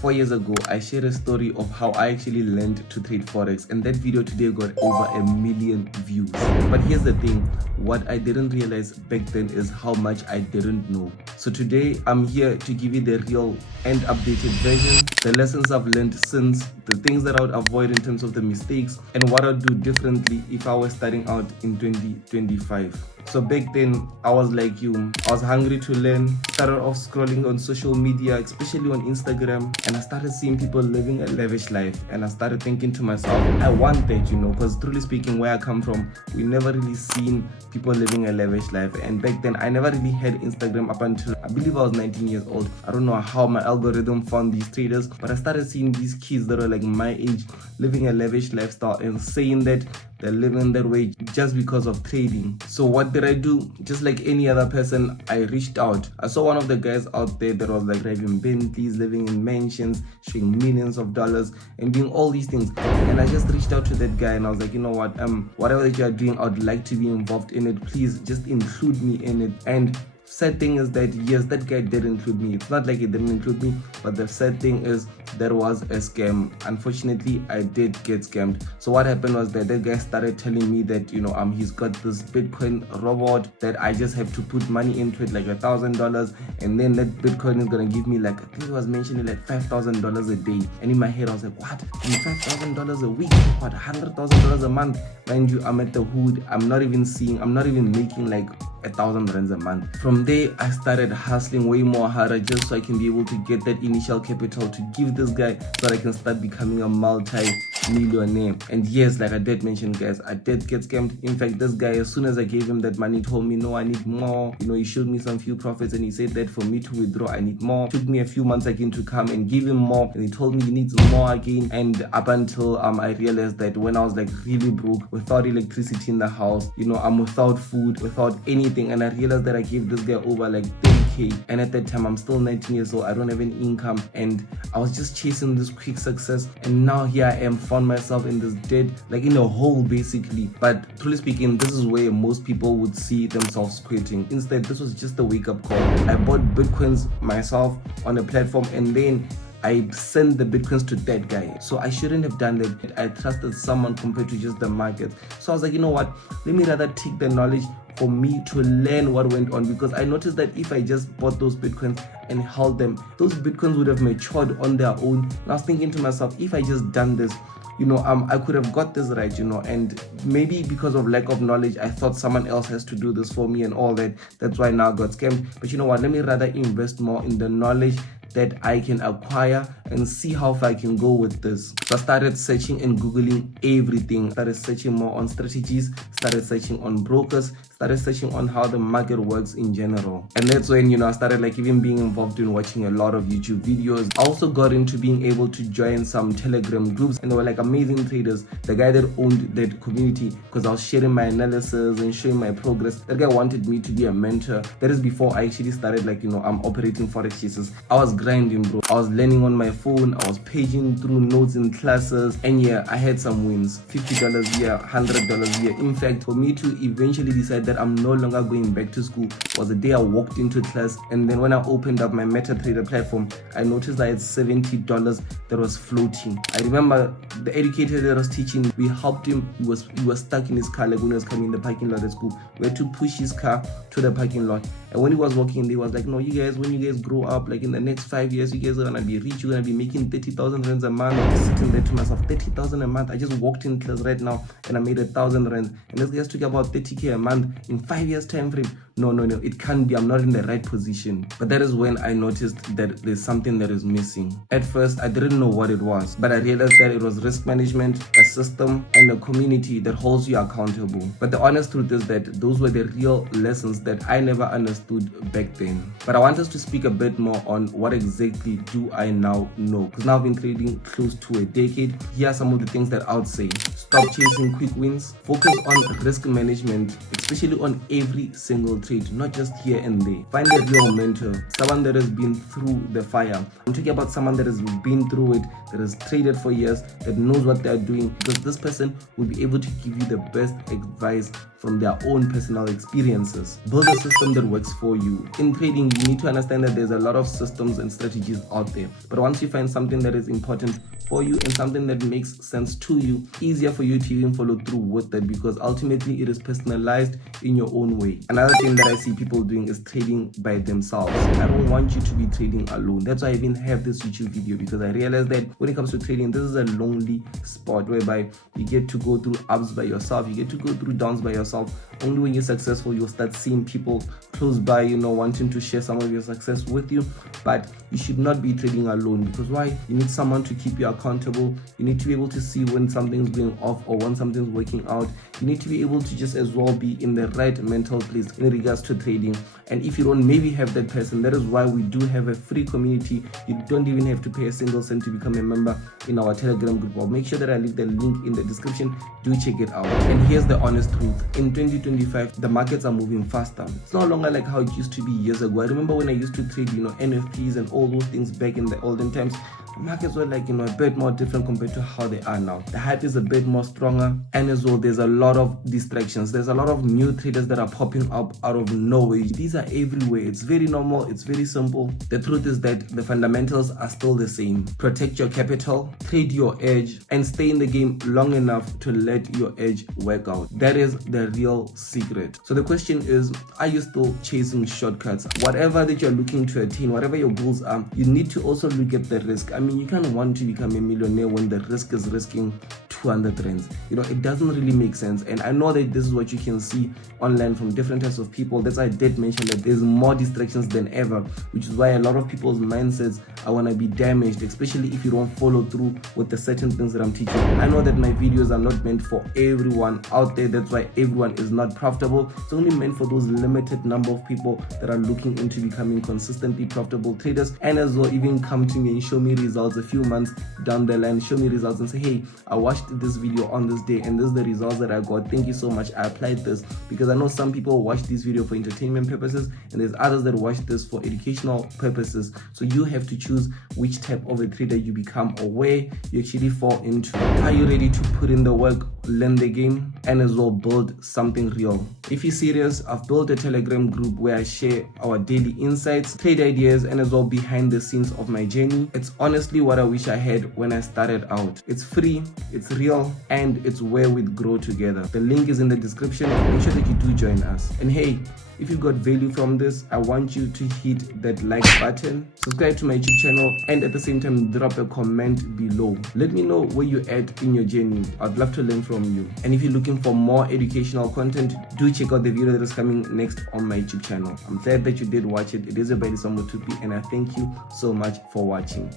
4 years ago, I shared a story of how I actually learned to trade Forex, and that video today got over 1 million views. But here's the thing, what I didn't realize back then is how much I didn't know. So today, I'm here to give you the real and updated version, the lessons I've learned since, the things that I would avoid in terms of the mistakes, and what I'd do differently if I was starting out in 2025. So back then, I was like you. I was hungry to learn, started off scrolling on social media, especially on Instagram, and I started seeing people living a lavish life, and I started thinking to myself, I want that, because truly speaking, where I come from, we never really seen people living a lavish life. And back then, I never really had Instagram up until I believe I was 19 years old. I don't know how my algorithm found these traders, but I started seeing these kids that were like my age living a lavish lifestyle and saying that they're living that way just because of trading. So what did I do? Just like any other person, I reached out. I saw one of the guys out there that was like driving Bentleys, living in mansions, showing millions of dollars and doing all these things. And I just reached out to that guy and I was like, you know what, whatever that you are doing, I'd like to be involved in it. Please just include me in it. And sad thing is that yes, that guy did include me. It's not like he didn't include me, but the sad thing is there was a scam. Unfortunately, I did get scammed. So what happened was that guy started telling me that he's got this Bitcoin robot that I just have to put money into it, like $1,000, and then that Bitcoin is gonna give me like, I think he was mentioning like $5,000 a day. And in my head I was like, what? $5,000 a week? What? $100,000 a month? Mind you, I'm at the hood. I'm not even making like 1,000 rands a month. From there, I started hustling way more harder just so I can be able to get that initial capital to give this guy so that I can start becoming a multi-millionaire. And yes, like I did mention, guys, I did get scammed. In fact, this guy, as soon as I gave him that money, told me, no, I need more. He showed me some few profits and he said that for me to withdraw, I need more. It took me a few months again to come and give him more. And he told me he needs more again. And up until I realized that when I was like really broke, without electricity in the house, I'm without food, without anything. And I realized that I gave this guy over like 30k, and at that time I'm still 19 years old. I don't have any income, and I was just chasing this quick success, and now here I am, found myself in this debt, like in a hole basically. But truly speaking, this is where most people would see themselves quitting. Instead, this was just a wake-up call. I bought Bitcoins myself on a platform, and then I sent the Bitcoins to that guy. So I shouldn't have done that. I trusted someone compared to just the market. So I was like, you know what? Let me rather take the knowledge for me to learn what went on, because I noticed that if I just bought those Bitcoins and held them, those Bitcoins would have matured on their own. And I was thinking to myself, if I just done this, I could have got this right, and maybe because of lack of knowledge, I thought someone else has to do this for me and all that. That's why now I got scammed. But you know what? Let me rather invest more in the knowledge that I can acquire and see how far I can go with this. So I started searching and Googling everything. Started searching more on strategies, started searching on brokers, started searching on how the market works in general. And that's when, I started like even being involved in watching a lot of YouTube videos. I also got into being able to join some Telegram groups, and they were like amazing traders. The guy that owned that community, because I was sharing my analysis and showing my progress, that guy wanted me to be a mentor. That is before I actually started I'm operating Forex chases. I was grinding, bro. I was learning on my phone. I was paging through notes in classes, and yeah, I had some wins. $50 here, $100 here. In fact, for me to eventually decide that I'm no longer going back to school was the day I walked into class, and then when I opened up my MetaTrader platform, I noticed I had $70 that was floating. I remember the educator that was teaching, we helped him. He was stuck in his car, like when he was coming in the parking lot at school. We had to push his car to the parking lot, and when he was walking, he was like, no, you guys, when you guys grow up, like in the next 5 years, you guys are gonna be rich. You're gonna be making 30,000 rands a month. I'm sitting there to myself, 30,000 a month. I just walked in class right now and I made 1,000 rands, and this guy's talking about 30k a month in 5 years time frame. No, it can't be. I'm not in the right position. But that is when I noticed that there's something that is missing. At first, I didn't know what it was, but I realized that it was risk management, a system, and a community that holds you accountable. But the honest truth is that those were the real lessons that I never understood back then. But I want us to speak a bit more on what exactly do I now know, because now I've been trading close to a decade. Here are some of the things that I would say. Stop chasing quick wins. Focus on risk management, especially on every single trade, not just here and there. Find a real mentor, someone that has been through the fire. I'm talking about someone that has been through it, that has traded for years, that knows what they're doing, because this person will be able to give you the best advice from their own personal experiences. Build a system that works for you. In trading, you need to understand that there's a lot of systems and strategies out there. But once you find something that is important for you and something that makes sense to you, easier for you to even follow through with that, because ultimately it is personalized in your own way. Another thing that I see people doing is trading by themselves. I don't want you to be trading alone. That's why I even have this YouTube video, because I realized that when it comes to trading, this is a lonely spot whereby you get to go through ups by yourself, you get to go through downs by yourself. Only when you're successful, you'll start seeing people close by, wanting to share some of your success with you. But you should not be trading alone, because why? You need someone to keep you accountable. You need to be able to see when something's going off or when something's working out. You need to be able to just as well be in the right mental place in regards to trading. And if you don't maybe have that person, that is why we do have a free community. You don't even have to pay a single cent to become a member in our Telegram group. I'll make sure that I leave the link in the description. Do check it out. And here's the honest truth. In 2025, the markets are moving faster. It's no longer like how it used to be years ago. I remember when I used to trade, NFTs and all those things back in the olden times. The markets were like, a bit more different compared to how they are now. The hype is a bit more stronger, and as well, there's a lot of distractions. There's a lot of new traders that are popping up out of nowhere. These are everywhere. It's very normal. It's very simple. The truth is that the fundamentals are still the same. Protect your capital, trade your edge, and stay in the game long enough to let your edge work out. That is the real secret. So the question is, are you still chasing shortcuts? Whatever that you're looking to attain, whatever your goals are, you need to also look at the risk. You can't want to become a millionaire when the risk is risking 200 rands. It doesn't really make sense. And I know that this is what you can see online from different types of people. That's why I did mention that there's more distractions than ever, which is why a lot of people's mindsets are want to be damaged, especially if you don't follow through with the certain things that I'm teaching. I know that my videos are not meant for everyone out there. That's why everyone is not profitable. It's only meant for those limited number of people that are looking into becoming consistently profitable traders, and as well even come to me and show me results a few months down the line, show me results and say, hey, I watched this video on this day and this is the results that I got. Thank you so much. I applied this. Because I know some people watch this video for entertainment purposes, and there's others that watch this for educational purposes. So you have to choose which type of a trader you become or where you actually fall into. Are you ready to put in the work, learn the game, and as well build something real? If you're serious, I've built a Telegram group where I share our daily insights, trade ideas, and as well behind the scenes of my journey. It's honestly what I wish I had when I started out. It's free, it's real, and it's where we grow together. The link is in the description. Make sure that you do join us. And hey, if you got value from this, I want you to hit that like button, subscribe to my YouTube channel, and at the same time drop a comment below. Let me know where you're at in your journey. I'd love to learn from you. And if you're looking for more educational content, do check out the video that is coming next on my YouTube channel. I'm glad that you did watch it. It is about Tupi, and I thank you so much for watching.